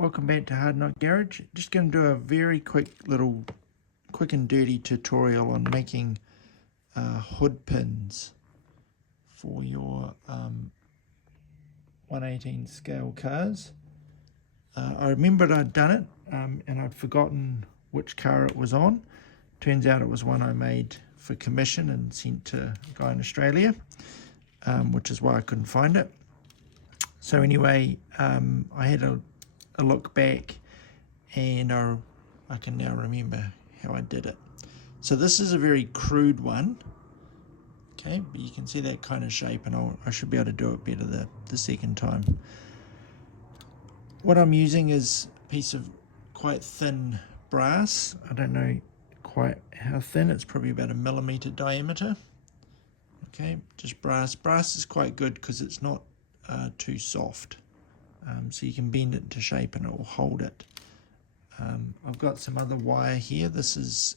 Welcome back to Hard Knot Garage. Just going to do a very quick and dirty tutorial on making hood pins for your 1/18 scale cars. I remembered I'd done it and I'd forgotten which car it was on. Turns out it was one I made for commission and sent to a guy in Australia, which is why I couldn't find it. So anyway, I had a look back and I can now remember how I did it. So this is a very crude one, okay, but you can see that kind of shape, and I should be able to do it better the second time. What I'm using is a piece of quite thin brass. I don't know quite how thin, it's probably about 1 millimeter diameter. Okay, just brass. Brass is quite good because it's not too soft. So you can bend it into shape and it will hold it. I've got some other wire here. This is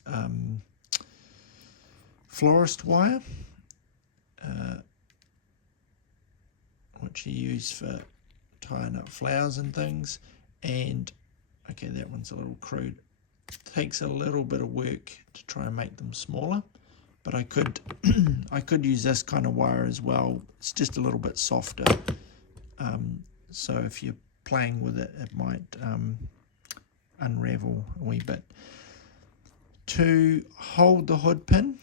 florist wire, which you use for tying up flowers and things. And okay, that one's a little crude. It takes a little bit of work to try and make them smaller, but I could I could use this kind of wire as well. It's just a little bit softer. So if you're playing with it, it might unravel a wee bit. To hold the hood pin,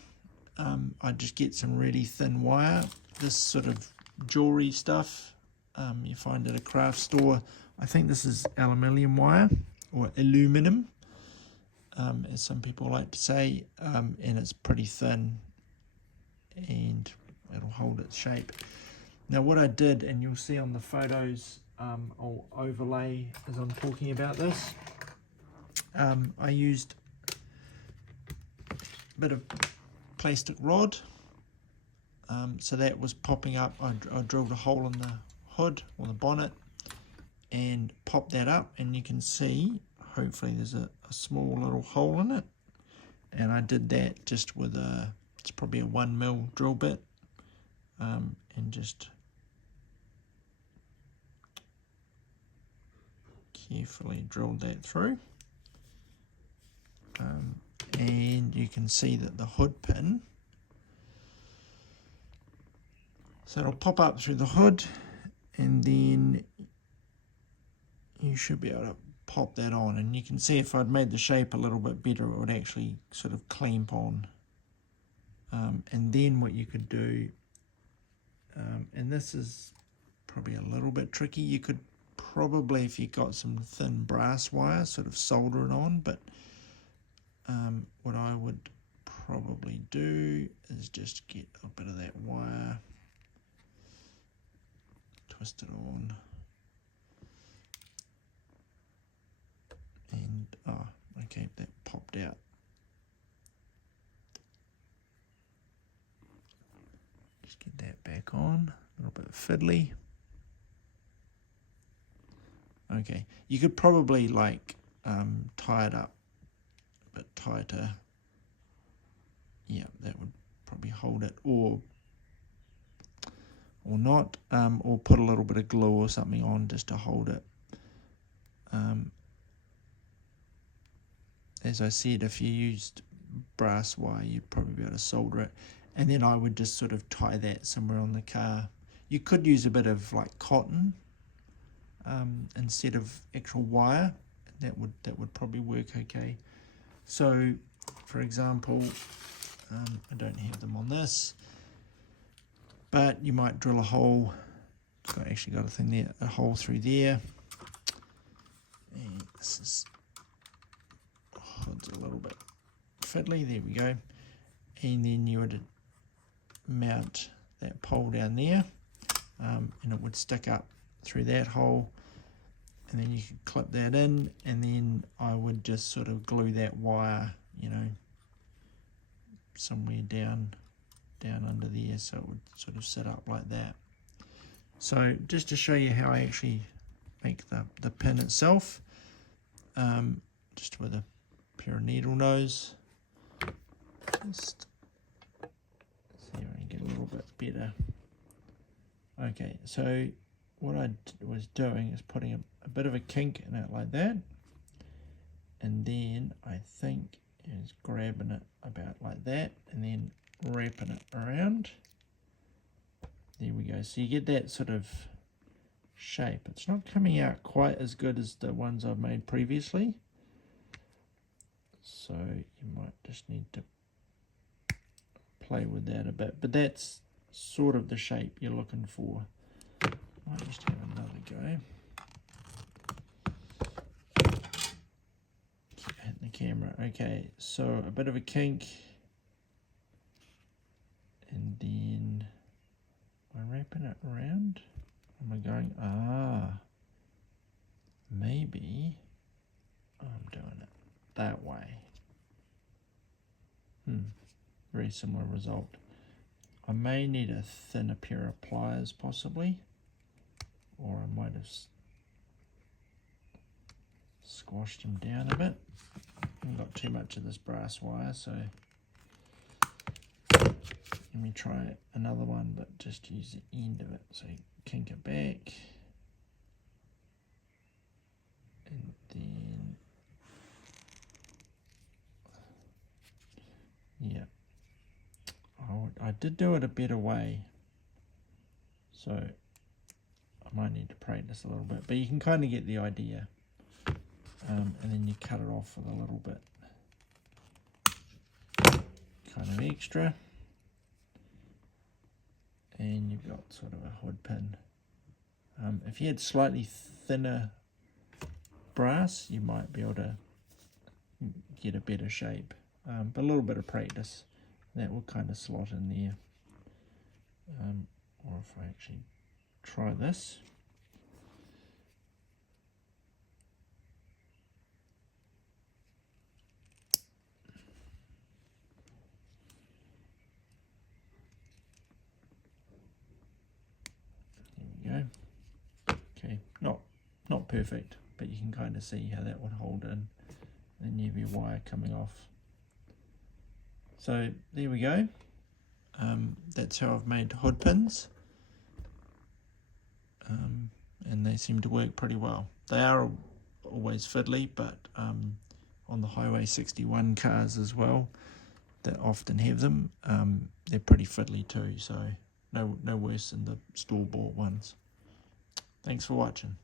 I just get some really thin wire. This sort of jewelry stuff you find at a craft store. I think this is aluminium wire, or aluminum, as some people like to say, and it's pretty thin and it'll hold its shape. Now what I did, and you'll see on the photos, I'll overlay as I'm talking about this, I used a bit of plastic rod, so that was popping up. I drilled a hole in the hood or the bonnet and popped that up, and you can see hopefully there's a small little hole in it, and I did that just with it's probably a 1mm drill bit, and just carefully drilled that through, and you can see that the hood pin, so it'll pop up through the hood, and then you should be able to pop that on, and you can see if I'd made the shape a little bit better, it would actually sort of clamp on. And then what you could do, and this is probably a little bit tricky, you could probably, if you got some thin brass wire, sort of solder it on, but what I would probably do is just get a bit of that wire, twist it on, and okay, that popped out. Just get that back on, a little bit fiddly. Okay, you could probably like tie it up a bit tighter. Yeah, that would probably hold it, or not, or put a little bit of glue or something on just to hold it. As I said, if you used brass wire, you'd probably be able to solder it, and then I would just sort of tie that somewhere on the car. You could use a bit of like cotton instead of actual wire. That would probably work okay. So, for example, I don't have them on this, but you might drill a hole. I actually got a thing there, a hole through there, and this is hood's a little bit fiddly. There we go. And then you would mount that pole down there, and it would stick up through that hole, and then you could clip that in, and then I would just sort of glue that wire, somewhere down under there, so it would sort of sit up like that. So just to show you how I actually make the pin itself, just with a pair of needle nose, just see if I can get a little bit better. Okay, so what I was doing is putting a bit of a kink in it like that, and then I think is grabbing it about like that and then wrapping it around. There we go. So you get that sort of shape. It's not coming out quite as good as the ones I've made previously, so you might just need to play with that a bit, but that's sort of the shape you're looking for. Might just have another go. Keep hitting the camera. Okay, so a bit of a kink, and then am I wrapping it around? Am I going, maybe I'm doing it that way. Very similar result. I may need a thinner pair of pliers possibly, or I might have squashed them down a bit. I haven't got too much of this brass wire, so let me try another one, but just use the end of it. So kink it back, and then yeah, I did do it a better way, so I might need to practice a little bit, but you can kind of get the idea. And then you cut it off with a little bit kind of extra, and you've got sort of a hood pin. If you had slightly thinner brass, you might be able to get a better shape, but a little bit of practice, that will kind of slot in there. Or if I actually try this, there we go. Okay, not perfect, but you can kind of see how that would hold in. Then you have your wire coming off. So there we go. That's how I've made hood pins, and they seem to work pretty well. They are always fiddly, but on the Highway 61 cars as well, that often have them, they're pretty fiddly too, so no worse than the store-bought ones. Thanks for watching.